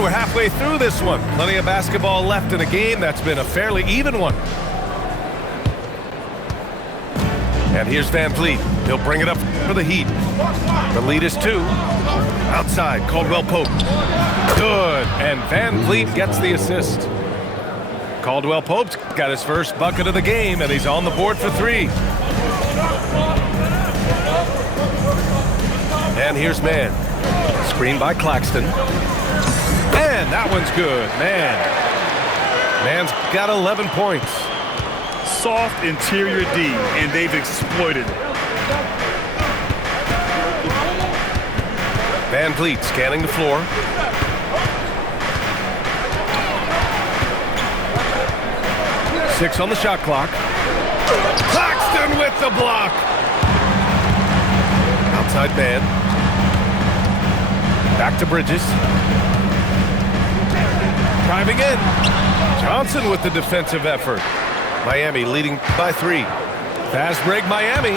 And we're halfway through this one. Plenty of basketball left in a game that's been a fairly even one. And here's Van Vliet. He'll bring it up for the Heat. The lead is 2. Outside, Caldwell Pope. Good, and Van Vliet gets the assist. Caldwell Pope's got his first bucket of the game, and he's on the board for 3. And here's Mann. Screen by Claxton. And that one's good, man. Mann's got 11 points. Soft interior D, and they've exploited it. Van Vliet scanning the floor. Six on the shot clock. Claxton with the block. Outside man. Back to Bridges. Driving in. Johnson with the defensive effort. Miami leading by 3. Fast break Miami.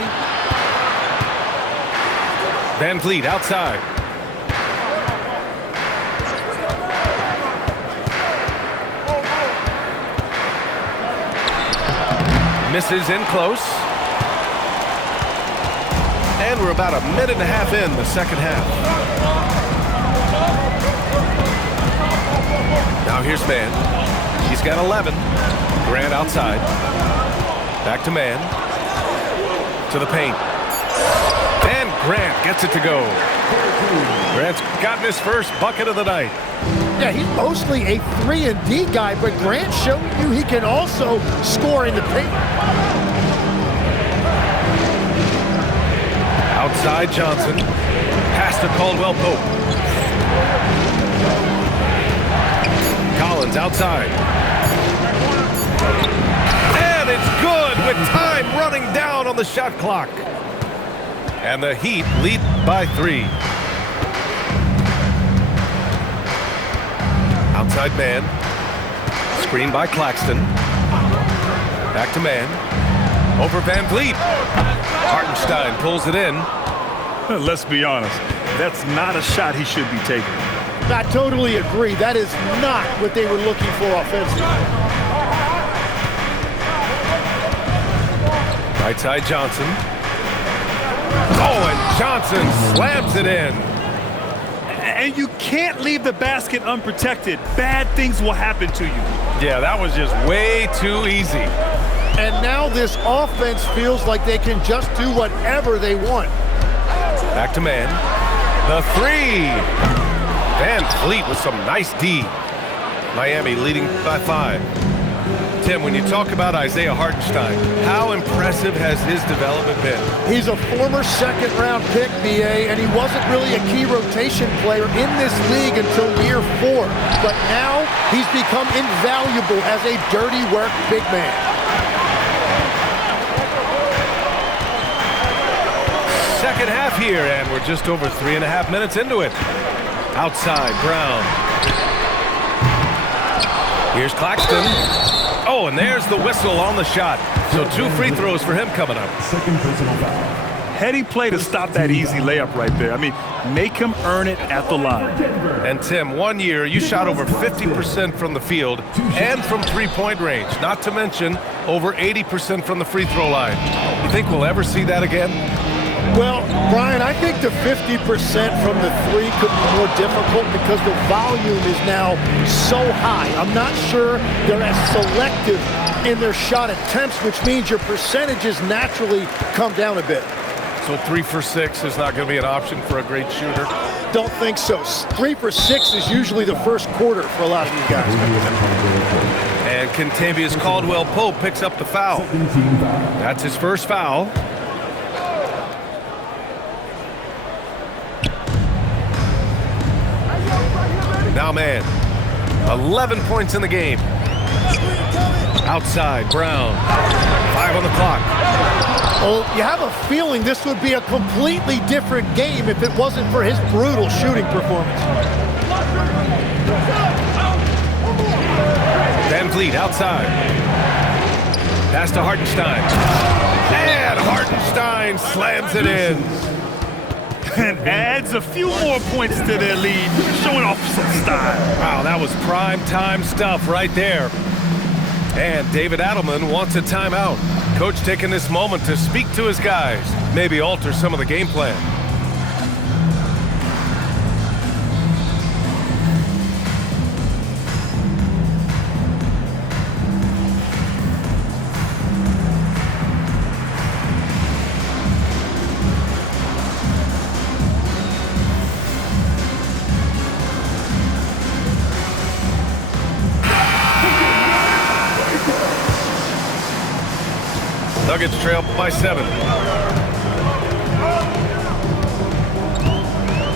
Van Vliet outside. Misses in close. And we're about a minute and a half in the second half. Now here's Mann. He's got 11. Grant outside. Back to Mann. To the paint. And Grant gets it to go. Grant's gotten his first bucket of the night. Yeah, he's mostly a 3-and-D guy, but Grant showing you he can also score in the paint. Outside Johnson. Pass to Caldwell Pope. Collins outside. And it's good with time running down on the shot clock. And the Heat lead by 3. Outside man. Screen by Claxton. Back to Mann. Over Van Vliet. Hartenstein pulls it in. Let's be honest. That's not a shot he should be taking. I totally agree. That is not what they were looking for offensively. Right side Johnson. Oh, and Johnson slams it in. And you can't leave the basket unprotected. Bad things will happen to you. Yeah, that was just way too easy. And now this offense feels like they can just do whatever they want. Back to Mann. The 3. Van Vliet with some nice D. Miami leading by 5. Tim, when you talk about Isaiah Hartenstein, how impressive has his development been? He's a former second-round pick, BA, and he wasn't really a key rotation player in this league until year 4. But now he's become invaluable as a dirty work big man. Second half here, and we're just over 3.5 minutes into it. Outside, Brown. Here's Claxton. Oh, and there's the whistle on the shot. So 2 free throws for him coming up. Second personal foul. Heady play to stop that easy layup right there. I mean, make him earn it at the line. And Tim, 1 year you shot over 50% from the field and from three-point range. Not to mention over 80% from the free throw line. You think we'll ever see that again? Well, Brian, I think the 50% from the 3 could be more difficult because the volume is now so high. I'm not sure they're as selective in their shot attempts, which means your percentages naturally come down a bit. So 3 for 6 is not going to be an option for a great shooter? Don't think so. 3 for 6 is usually the first quarter for a lot of these guys. And Kentavious Caldwell-Pope picks up the foul. That's his first foul. Now Mann, 11 points in the game. Outside, Brown, 5 on the clock. Well, you have a feeling this would be a completely different game if it wasn't for his brutal shooting performance. Van Vliet outside. Pass to Hartenstein. And Hartenstein slams it in. And adds a few more points to their lead, showing off some style. Wow, that was prime time stuff right there. And David Adelman wants a timeout. Coach taking this moment to speak to his guys, maybe alter some of the game plan. Nuggets trail by 7.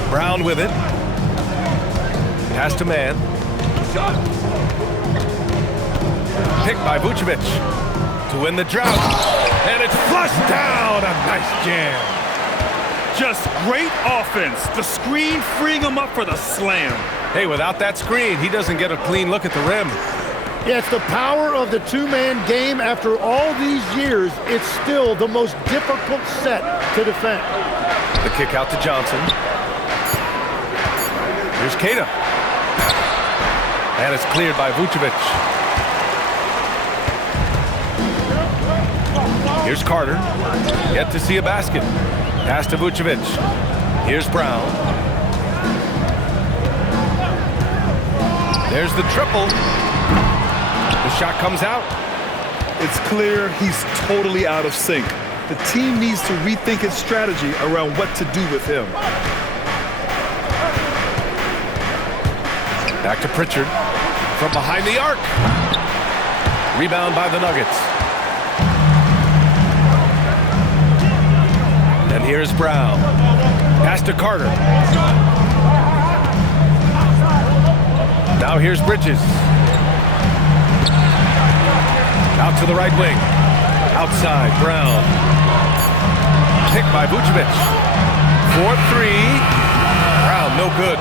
Brown with it. Pass to man. Picked by Vucevic to win the drought. And it's flushed down. A nice jam. Just great offense. The screen freeing him up for the slam. Hey, without that screen, he doesn't get a clean look at the rim. Yeah, it's the power of the two-man game. After all these years, it's still the most difficult set to defend. The kick out to Johnson. Here's Keita. And it's cleared by Vucevic. Here's Carter. Yet to see a basket. Pass to Vucevic. Here's Brown. There's the triple. The shot comes out. It's clear he's totally out of sync. The team needs to rethink its strategy around what to do with him. Back to Pritchard from behind the arc. Rebound by the Nuggets. And here's Brown. Pass to Carter. Now here's Bridges. Out to the right wing. Outside, Brown. Picked by Vucevic. 4-3. Brown, no good.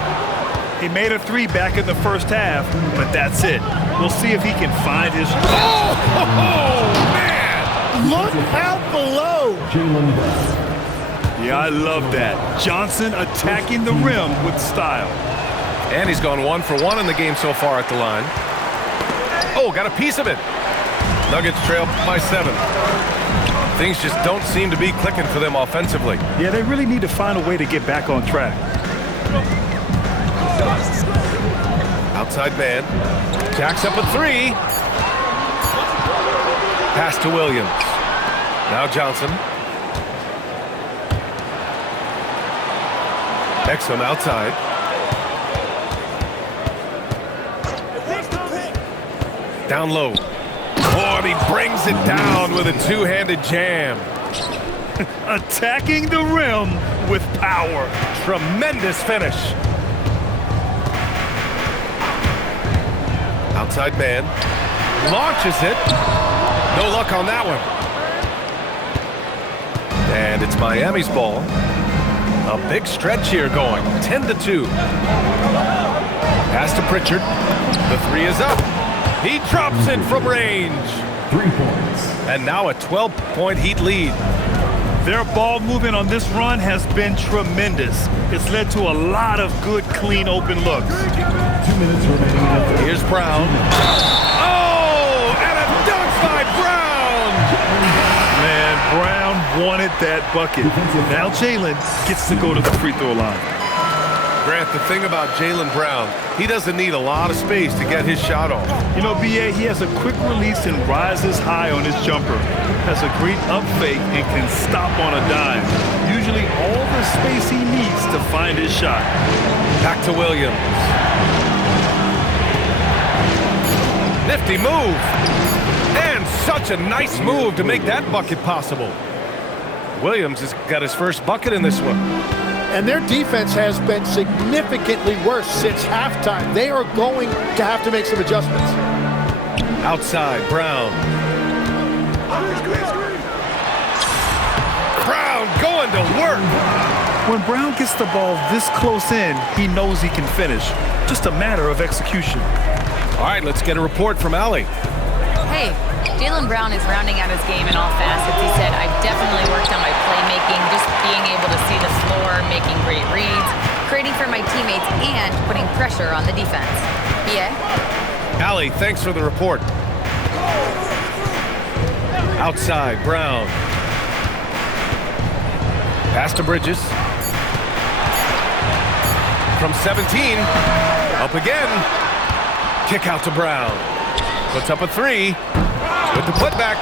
He made a 3 back in the first half, but that's it. We'll see if he can find his... Oh, man! Look out below. Yeah, I love that. Johnson attacking the rim with style. And he's gone 1 for 1 in the game so far at the line. Oh, got a piece of it. Nuggets trail by 7. Things just don't seem to be clicking for them offensively. Yeah, they really need to find a way to get back on track. Outside man. Jacks up a 3. Pass to Williams. Now Johnson. Exum outside. Down low. Oh, and he brings it down with a two-handed jam. Attacking the rim with power. Tremendous finish. Outside man. Launches it. No luck on that one. And it's Miami's ball. A big stretch here going. 10-2. Pass to Pritchard. The 3 is up. He drops it from range. 3 points. And now a 12-point Heat lead. Their ball movement on this run has been tremendous. It's led to a lot of good, clean, open looks. 2 minutes remaining. Here's Brown. Oh, and a dunk by Brown. Man, Brown wanted that bucket. Now Jalen gets to go to the free throw line. Grant, the thing about Jaylen Brown, he doesn't need a lot of space to get his shot off. You know, B.A., he has a quick release and rises high on his jumper. Has a great up fake and can stop on a dime. Usually all the space he needs to find his shot. Back to Williams. Nifty move. And such a nice move to make that bucket possible. Williams has got his first bucket in this one. And their defense has been significantly worse since halftime. They are going to have to make some adjustments. Outside, Brown. Brown going to work. When Brown gets the ball this close in, he knows he can finish. Just a matter of execution. All right, let's get a report from Allie. Hey, Jaylen Brown is rounding out his game in all facets. He said, I've definitely worked on my playmaking, just being able to see the floor, making great reads, creating for my teammates, and putting pressure on the defense. Yeah? Allie, thanks for the report. Outside, Brown. Pass to Bridges. From 17, up again. Kick out to Brown. Puts up a three with the putback.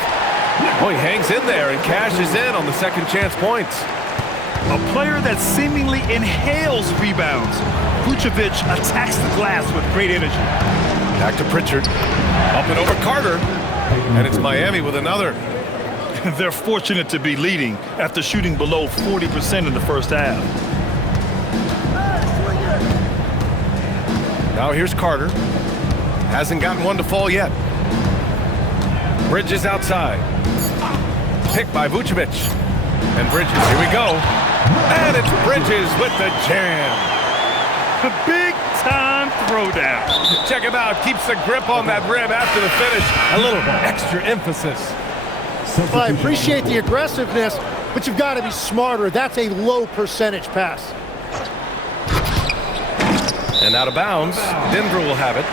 Oh, he hangs in there and cashes in on the second chance points. A player that seemingly inhales rebounds. Vucevic attacks the glass with great energy. Back to Pritchard. Up and over Carter. And it's Miami with another. They're fortunate to be leading after shooting below 40% in the first half. Now here's Carter. Hasn't gotten one to fall yet. Bridges outside. Picked by Vucevic. And Bridges, here we go. And it's Bridges with the jam. A big-time throwdown. Check him out. Keeps the grip on that rim after the finish. A little extra emphasis. Well, I appreciate the aggressiveness, but you've got to be smarter. That's a low percentage pass. And out of bounds. Denver will have it.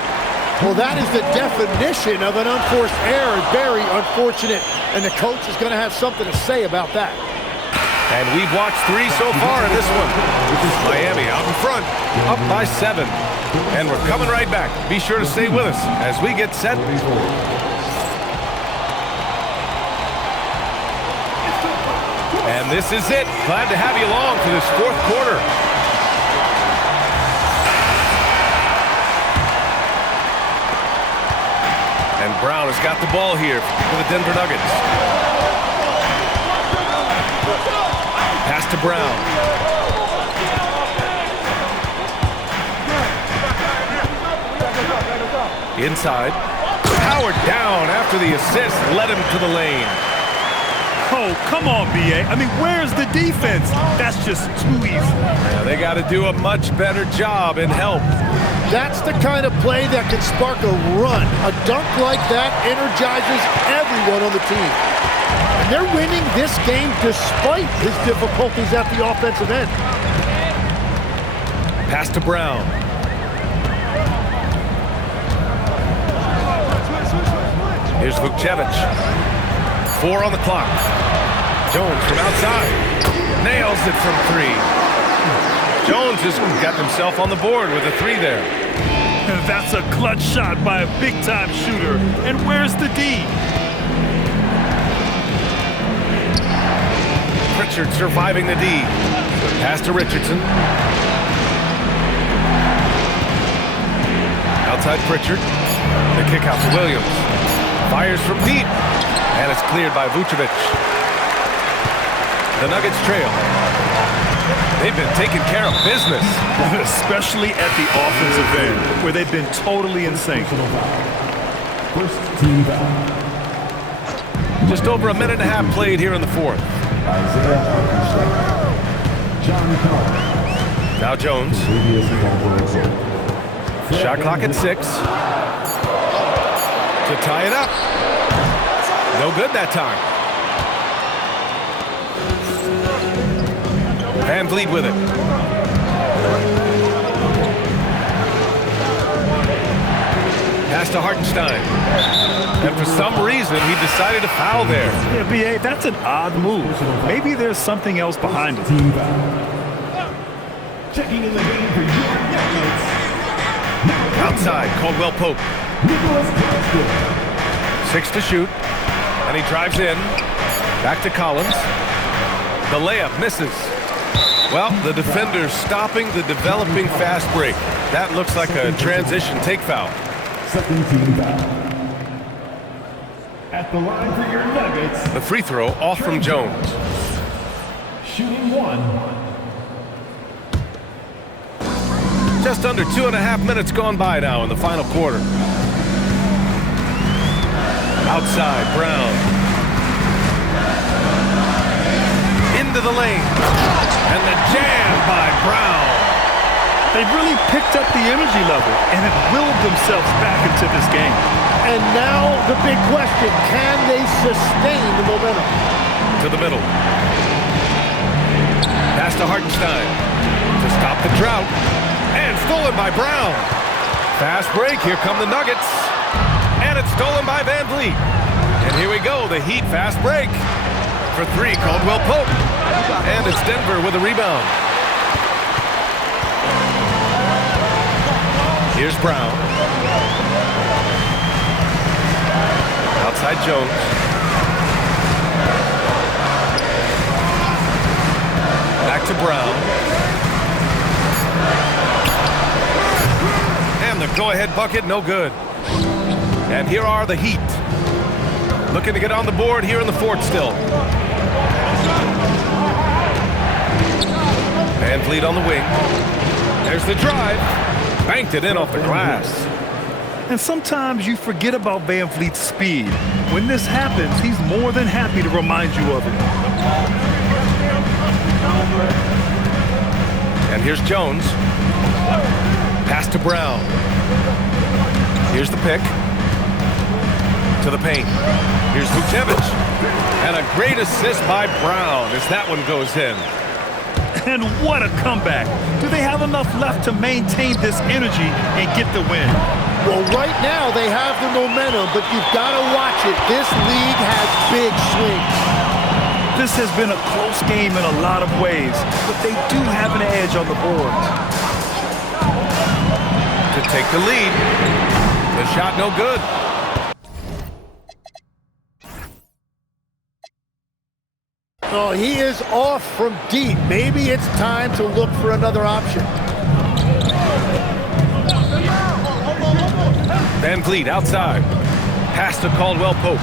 Well, that is the definition of an unforced error. Very unfortunate, and the coach is going to have something to say about that. And we've watched three so far in this one. Miami out in front, up by 7. And we're coming right back. Be sure to stay with us as we get set. And this is it. Glad to have you along for this fourth quarter. And Brown has got the ball here for the Denver Nuggets. Pass to Brown. Inside. Powered down after the assist. Led him to the lane. Oh, come on, B.A. I mean, where's the defense? That's just too easy. Yeah, they got to do a much better job in help. That's the kind of play that can spark a run. A dunk like that energizes everyone on the team. And they're winning this game despite his difficulties at the offensive end. Pass to Brown. Here's Vucevic. 4 on the clock. Jones from outside. Nails it from 3. Jones has got himself on the board with a 3 there. That's a clutch shot by a big-time shooter. And where's the D? Pritchard surviving the D. Pass to Richardson. Outside Pritchard. The kick out to Williams. Fires from deep. And it's cleared by Vucevic. The Nuggets trail. They've been taking care of business. Especially at the offensive end, where they've been totally in sync. First team foul. Just over a minute and a half played here in the fourth. John Collins. Now Jones. Shot clock at 6. To tie it up. No good that time. Van Vliet with it. Pass to Hartenstein. And for some reason, he decided to foul there. Yeah, B.A., that's an odd move. Maybe there's something else behind it. Team foul. Checking in the game for your Nuggets. Outside, Caldwell Pope. 6 to shoot. And he drives in. Back to Collins. The layup misses. Well, the defender stopping the developing fast break. That looks like a transition take foul. Second team foul. At the line for your Nuggets. The free throw off from Jones. Shooting 1. Just under 2.5 minutes gone by now in the final quarter. Outside, Brown. Into the lane. And the jam by Brown. They really picked up the energy level and have willed themselves back into this game. And now the big question, can they sustain the momentum? To the middle. Pass to Hartenstein to stop the drought. And stolen by Brown. Fast break, here come the Nuggets. And it's stolen by Van Vliet. And here we go, the Heat fast break. For three, Caldwell Pope. And it's Denver with a rebound. Here's Brown. Outside Jones. Back to Brown. And the go-ahead bucket, no good. And here are the Heat. Looking to get on the board here in the fourth still. Van Vliet on the wing. There's the drive. Banked it in off the glass. And sometimes you forget about Van Vliet's speed. When this happens, he's more than happy to remind you of it. And here's Jones. Pass to Brown. Here's the pick. To the paint. Here's Vucevic. And a great assist by Brown as that one goes in. And what a comeback. Do they have enough left to maintain this energy and get the win? Well, right now they have the momentum, but you've got to watch it. This league has big swings. This has been a close game in a lot of ways, but they do have an edge on the boards. To take the lead. The shot no good. Oh, he is off from deep. Maybe it's time to look for another option. Van Vliet outside. Pass to Caldwell Pope.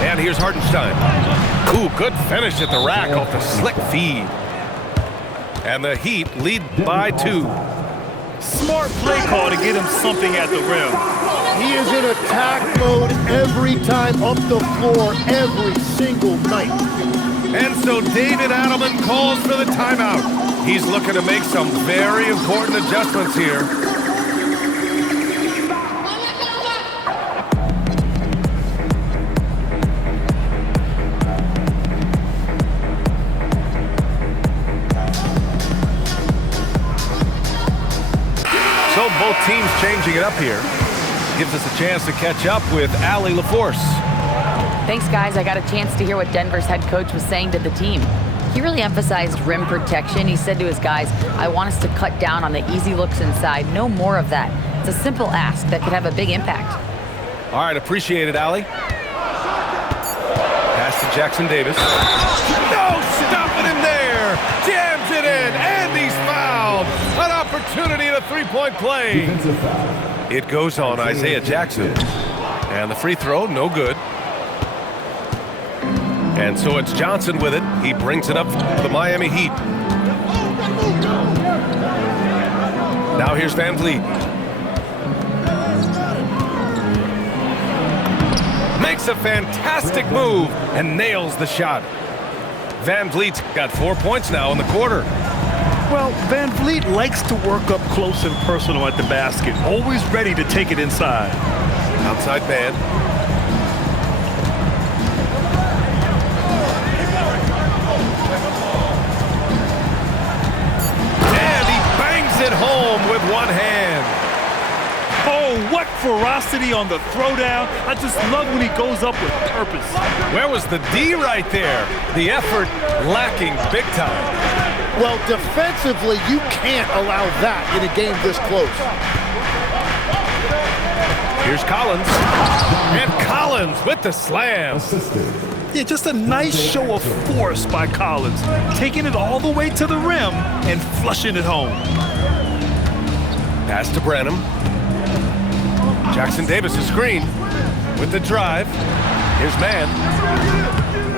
And here's Hartenstein. Ooh, good finish at the rack off the slick feed. And the Heat lead by 2. Smart play call to get him something at the rim. He is in attack mode every time up the floor, every single night. And so David Adelman calls for the timeout. He's looking to make some very important adjustments here. So both teams changing it up here. Gives us a chance to catch up with Allie LaForce. Thanks, guys. I got a chance to hear what Denver's head coach was saying to the team. He really emphasized rim protection. He said to his guys, I want us to cut down on the easy looks inside. No more of that. It's a simple ask that could have a big impact. All right, appreciate it, Allie. Pass to Jackson Davis. No, stopping him there. Jams it in, and he's fouled. An opportunity at a three-point play. It goes on Isaiah Jackson. And the free throw, no good. And so it's Johnson with it. He brings it up for the Miami Heat. Now here's Van Vliet. Makes a fantastic move and nails the shot. Van Vliet's got 4 points now in the quarter. Well, Van Vliet likes to work up close and personal at the basket, always ready to take it inside. Outside man. And he bangs it home with one hand. Oh, what ferocity on the throwdown. I just love when he goes up with purpose. Where was the D right there? The effort lacking big time. Well, defensively, you can't allow that in a game this close. Here's Collins. And Collins with the slam. Yeah, just a nice show of force by Collins, taking it all the way to the rim and flushing it home. Pass to Branham. Jackson Davis is screen with the drive. Here's man.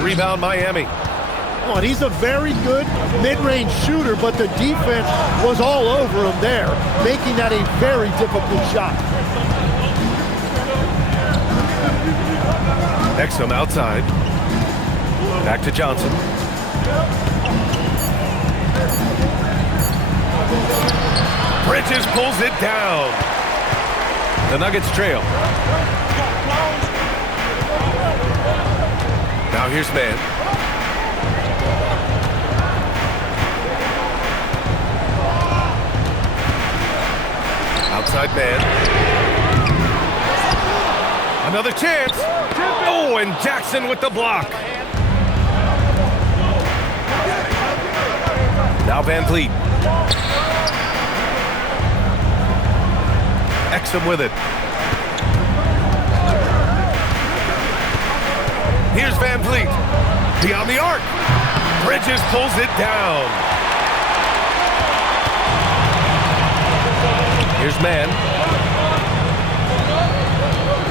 Rebound Miami. Oh, and he's a very good mid-range shooter, but the defense was all over him there, making that a very difficult shot. Exum outside. Back to Johnson. Bridges pulls it down. The Nuggets trail. Now here's man. Outside man. Another chance. Oh, and Jackson with the block. Now Van Vliet. Exum with it. Here's Van Vliet. Beyond the arc. Bridges pulls it down. Here's man.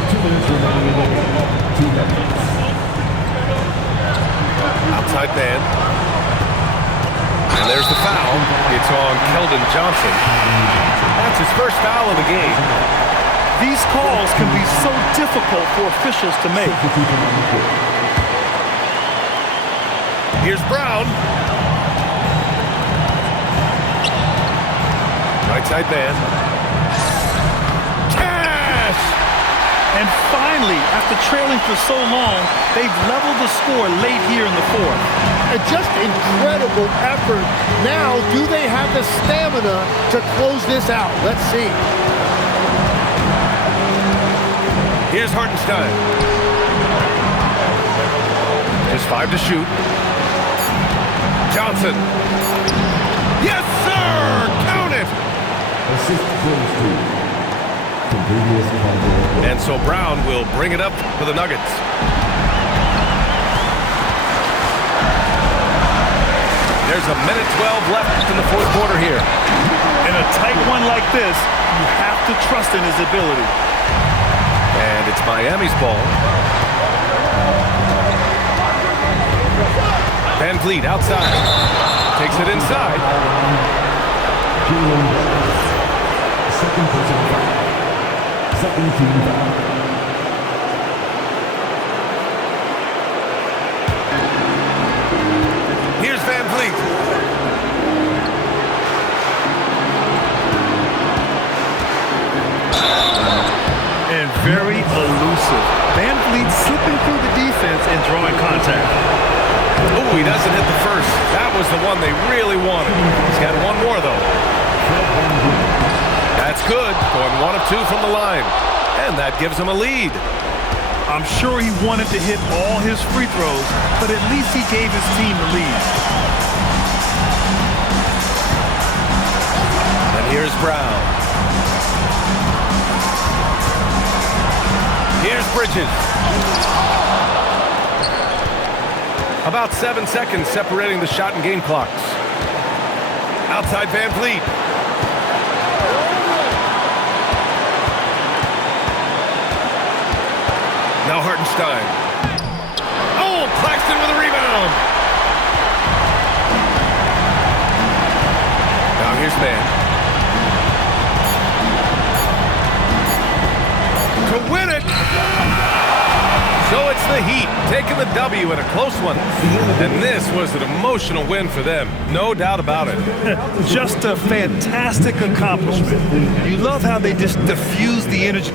2 minutes remaining in the game. 2 minutes. Outside man. And there's the foul. It's on Keldon Johnson. That's his first foul of the game. These calls can be so difficult for officials to make. Here's Brown. Right side man. Cash! And finally, after trailing for so long, they've leveled the score late here in the fourth. And just incredible effort. Now, do they have the stamina to close this out? Let's see. Here's Hartenstein. Just 5 to shoot. Johnson. Yes, sir! Count it! Assist goes to the previous quarto. And so Brown will bring it up for the Nuggets. There's a minute 12 left in the fourth quarter here. In a tight one like this, you have to trust in his ability. And it's Miami's ball. Van Vliet outside. Takes it inside. Second person foul. Second team foul. Here's Van Vliet. And very elusive. Van Vliet slipping through the defense and drawing contact. Oh, he doesn't hit the first. That was the one they really wanted. He's got one more, though. That's good. Going 1 of 2 from the line. And that gives him a lead. I'm sure he wanted to hit all his free throws, but at least he gave his team the lead. And here's Brown. Here's Bridges. About 7 seconds separating the shot and game clocks. Outside Van Vliet. Now Hartenstein. Oh, Claxton with a rebound. Now here's man. To win it. So it's the Heat taking the W in a close one. And this was an emotional win for them. No doubt about it. Just a fantastic accomplishment. You love how they just diffuse the energy.